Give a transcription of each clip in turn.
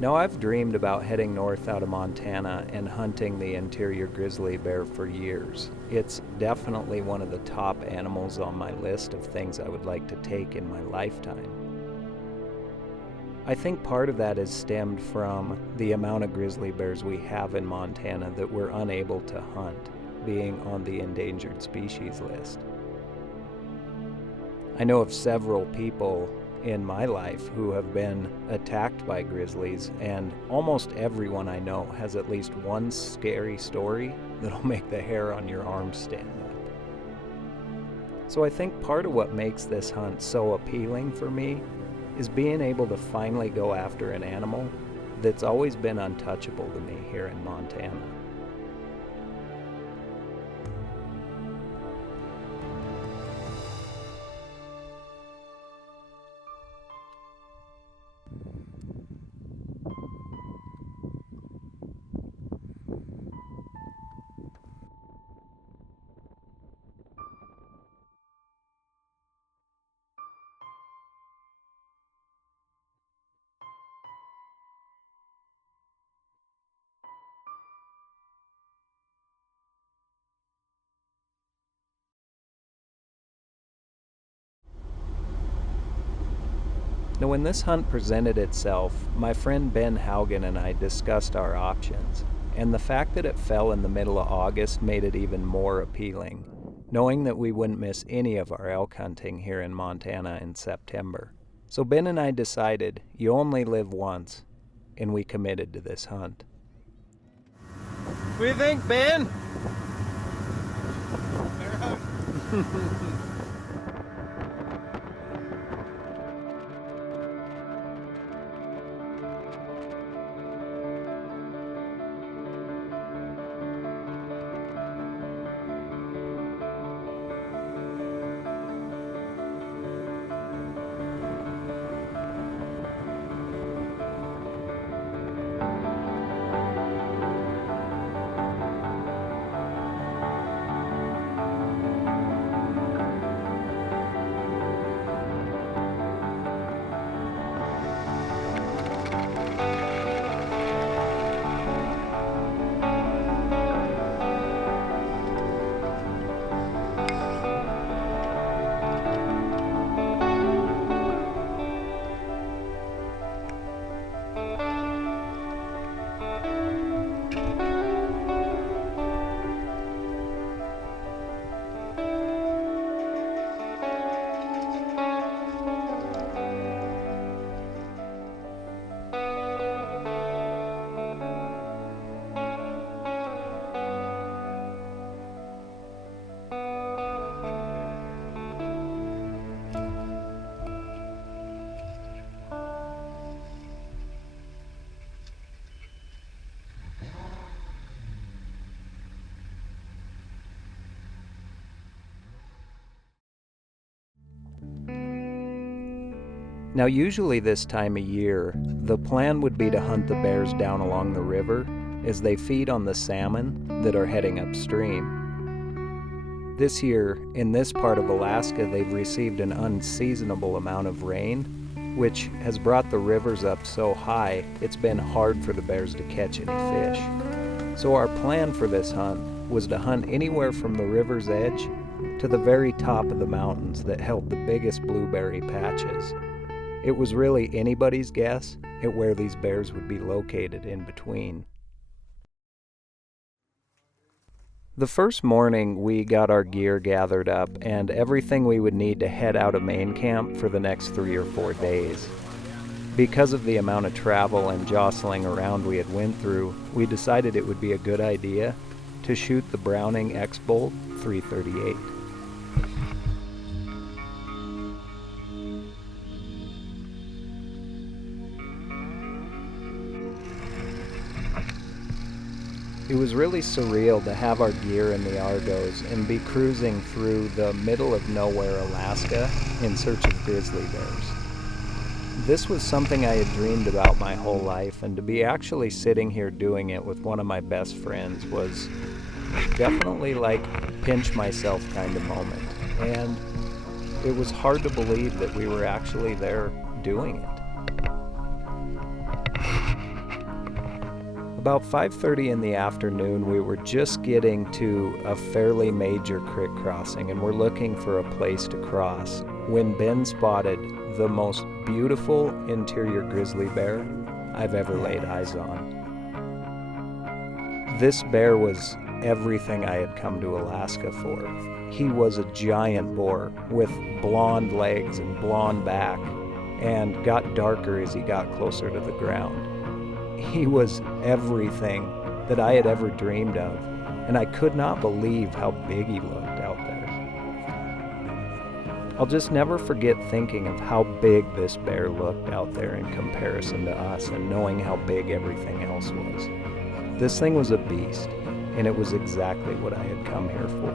Now, I've dreamed about heading north out of Montana and hunting the interior grizzly bear for years. It's definitely one of the top animals on my list of things I would like to take in my lifetime. I think part of that is stemmed from the amount of grizzly bears we have in Montana that we're unable to hunt, being on the endangered species list. I know of several people in my life who have been attacked by grizzlies, and almost everyone I know has at least one scary story that'll make the hair on your arms stand up. So I think part of what makes this hunt so appealing for me is being able to finally go after an animal that's always been untouchable to me here in Montana. Now, when this hunt presented itself, my friend Ben Haugan and I discussed our options, and the fact that it fell in the middle of August made it even more appealing, knowing that we wouldn't miss any of our elk hunting here in Montana in September. So Ben and I decided you only live once, and we committed to this hunt. What do you think, Ben? Now, usually this time of year, the plan would be to hunt the bears down along the river as they feed on the salmon that are heading upstream. This year, in this part of Alaska, they've received an unseasonable amount of rain, which has brought the rivers up so high it's been hard for the bears to catch any fish. So our plan for this hunt was to hunt anywhere from the river's edge to the very top of the mountains that held the biggest blueberry patches. It was really anybody's guess at where these bears would be located in between. The first morning, we got our gear gathered up and everything we would need to head out of main camp for the next 3 or 4 days. Because of the amount of travel and jostling around we had went through, we decided it would be a good idea to shoot the Browning X-Bolt 338. It was really surreal to have our gear in the Argos and be cruising through the middle of nowhere Alaska in search of grizzly bears. This was something I had dreamed about my whole life, and to be actually sitting here doing it with one of my best friends was definitely like pinch myself kind of moment. And it was hard to believe that we were actually there doing it. About 5:30 in the afternoon, we were just getting to a fairly major creek crossing, and we're looking for a place to cross when Ben spotted the most beautiful interior grizzly bear I've ever laid eyes on. This bear was everything I had come to Alaska for. He was a giant boar with blonde legs and blonde back, and got darker as he got closer to the ground. He was everything that I had ever dreamed of, and I could not believe how big he looked out there. I'll just never forget thinking of how big this bear looked out there in comparison to us, and knowing how big everything else was. This thing was a beast, and it was exactly what I had come here for.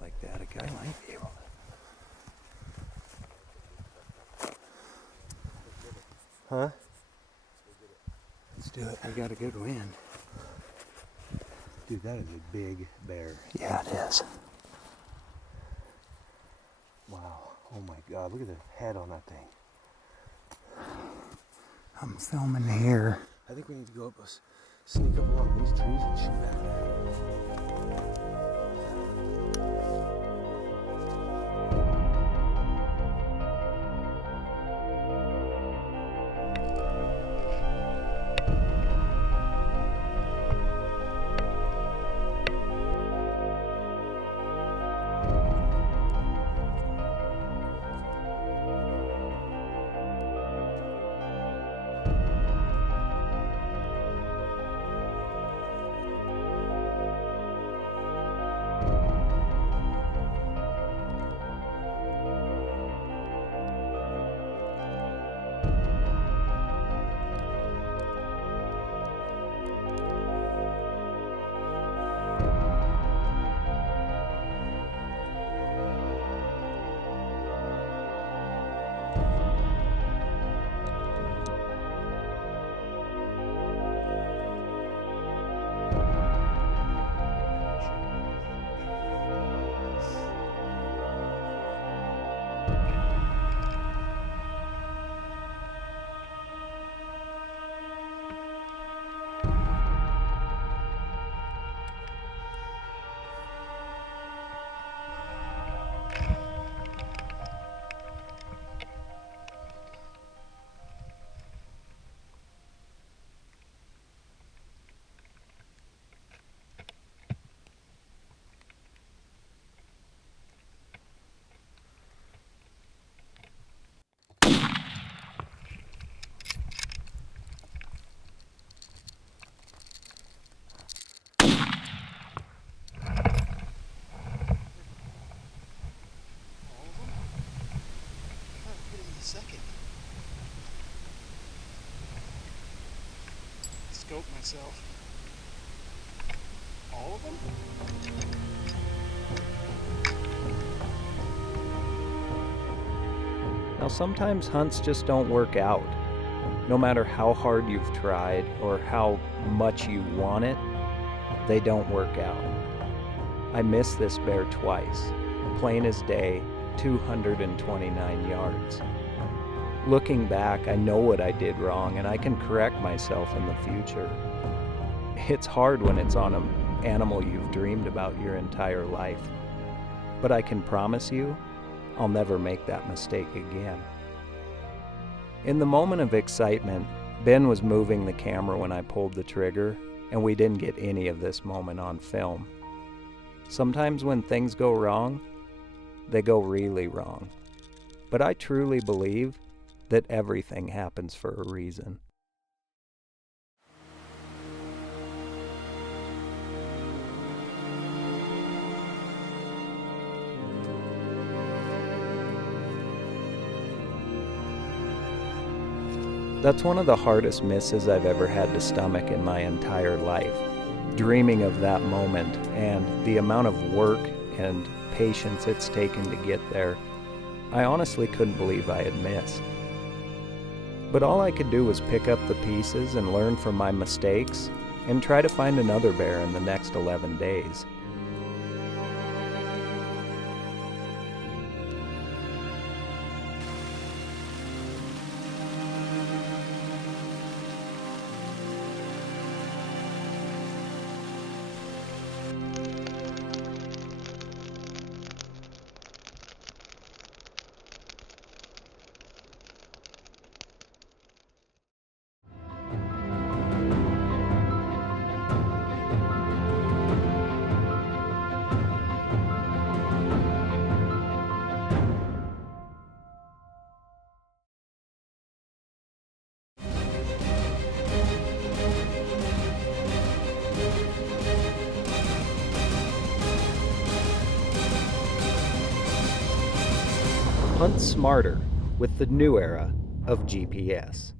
Like that, a guy might be able to. Huh? Let's do it. I got a good wind. Dude, that is a big bear. Yeah, it is. Wow. Oh my God, look at the head on that thing. I'm filming here. I think we need to go up, sneak up along these trees and shoot back there. Second. Scope myself. All of them? Now sometimes hunts just don't work out. No matter how hard you've tried or how much you want it, they don't work out. I missed this bear twice, plain as day, 229 yards. Looking back, I know what I did wrong, and I can correct myself in the future. It's hard when it's on an animal you've dreamed about your entire life. But I can promise you, I'll never make that mistake again. In the moment of excitement, Ben was moving the camera when I pulled the trigger, and we didn't get any of this moment on film. Sometimes when things go wrong, they go really wrong. But I truly believe that everything happens for a reason. That's one of the hardest misses I've ever had to stomach in my entire life. Dreaming of that moment and the amount of work and patience it's taken to get there, I honestly couldn't believe I had missed. But all I could do was pick up the pieces and learn from my mistakes and try to find another bear in the next 11 days. Hunt smarter with the new era of GPS.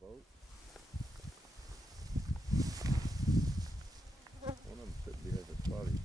boat. One of them sitting behind the trolley.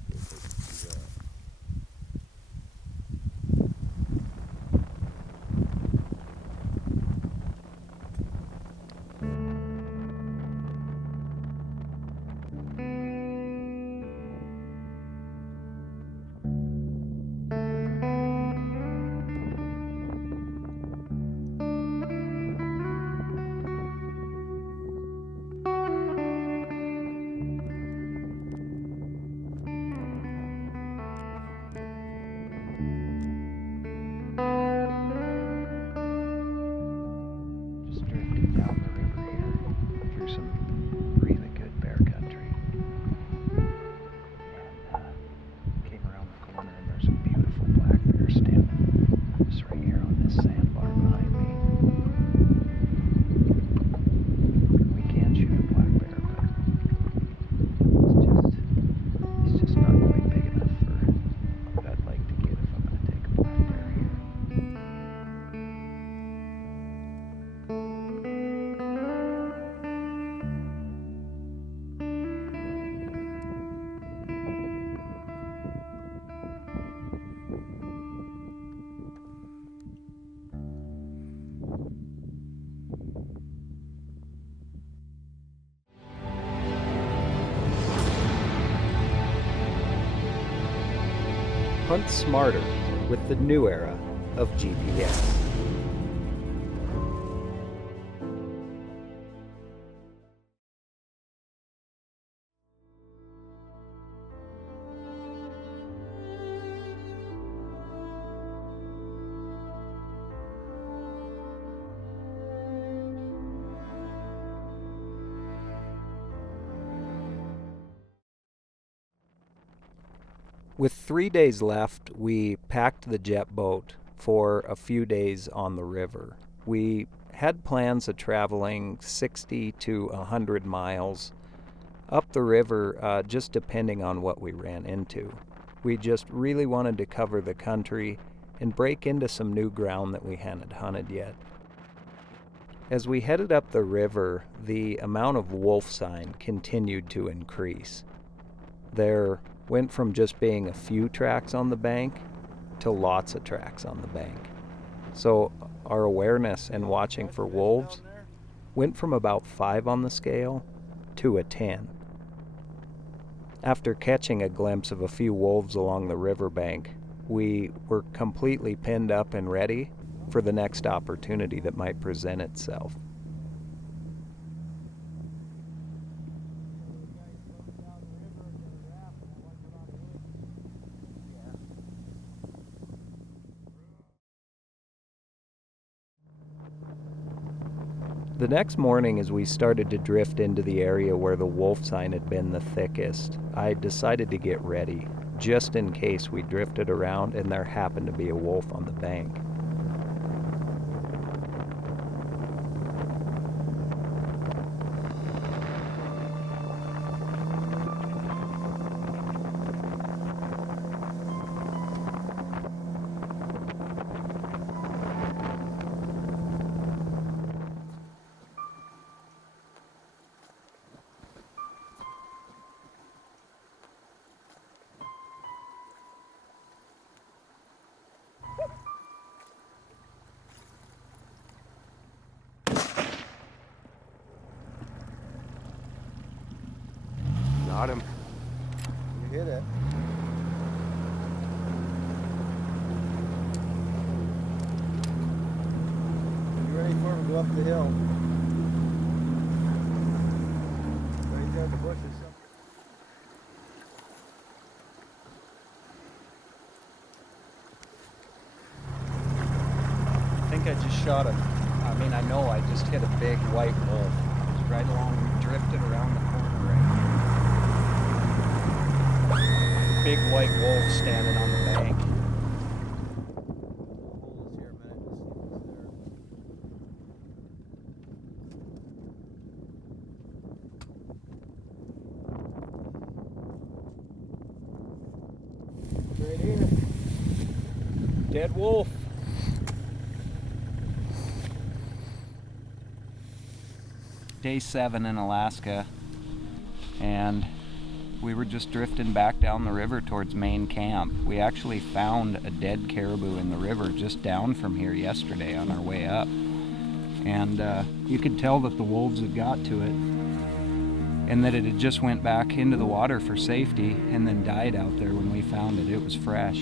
Hunt smarter with the new era of GPS. With 3 days left, we packed the jet boat for a few days on the river. We had plans of traveling 60 to 100 miles up the river, just depending on what we ran into. We just really wanted to cover the country and break into some new ground that we hadn't hunted yet. As we headed up the river, the amount of wolf sign continued to increase. There went from just being a few tracks on the bank to lots of tracks on the bank. So our awareness and watching for wolves went from about 5 on the scale to a 10. After catching a glimpse of a few wolves along the riverbank, we were completely pinned up and ready for the next opportunity that might present itself. The next morning, as we started to drift into the area where the wolf sign had been the thickest, I decided to get ready, just in case we drifted around and there happened to be a wolf on the bank. Got him. You hit it. You ready for him to go up the hill? Right there in the bushes. I think I just shot him. I know I just hit a big white wolf. It was right along, we drifted around the corner right here. Big white wolf standing on the bank. Right here. Dead wolf. Day 7 in Alaska, and we were just drifting back down the river towards main camp. We actually found a dead caribou in the river just down from here yesterday on our way up, and you could tell that the wolves had got to it and that it had just went back into the water for safety and then died out there when we found it. It was fresh.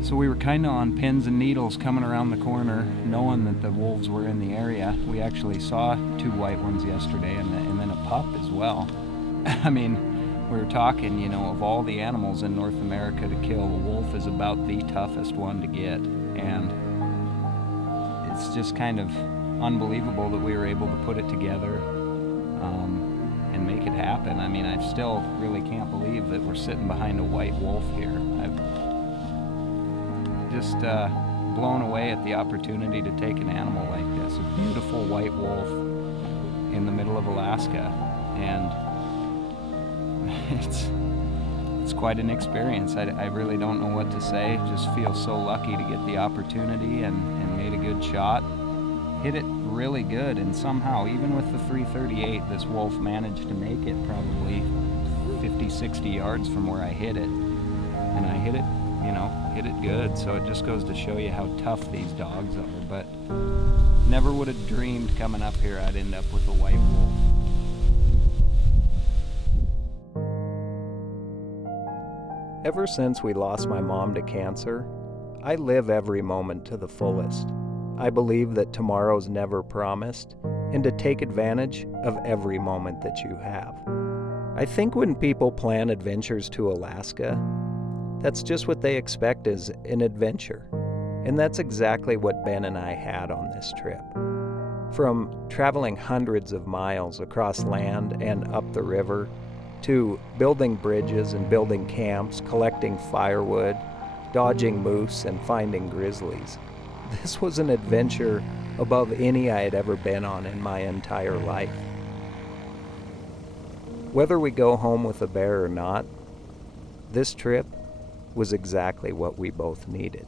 So we were kind of on pins and needles coming around the corner, knowing that the wolves were in the area. We actually saw 2 white ones yesterday and then a pup as well. I mean, we were talking, of all the animals in North America to kill, a wolf is about the toughest one to get. And it's just kind of unbelievable that we were able to put it together and make it happen. I still really can't believe that we're sitting behind a white wolf here. Just blown away at the opportunity to take an animal like this, a beautiful white wolf in the middle of Alaska, and it's quite an experience. I really don't know what to say. Just feel so lucky to get the opportunity and made a good shot. Hit it really good, and somehow, even with the .338, this wolf managed to make it probably 50, 60 yards from where I hit it, and I hit it good. So it just goes to show you how tough these dogs are. But never would have dreamed coming up here I'd end up with a white wolf. Ever since we lost my mom to cancer, I live every moment to the fullest. I believe that tomorrow's never promised, and to take advantage of every moment that you have. I think when people plan adventures to Alaska, that's just what they expect as an adventure. And that's exactly what Ben and I had on this trip. From traveling hundreds of miles across land and up the river, to building bridges and building camps, collecting firewood, dodging moose and finding grizzlies. This was an adventure above any I had ever been on in my entire life. Whether we go home with a bear or not, this trip was exactly what we both needed.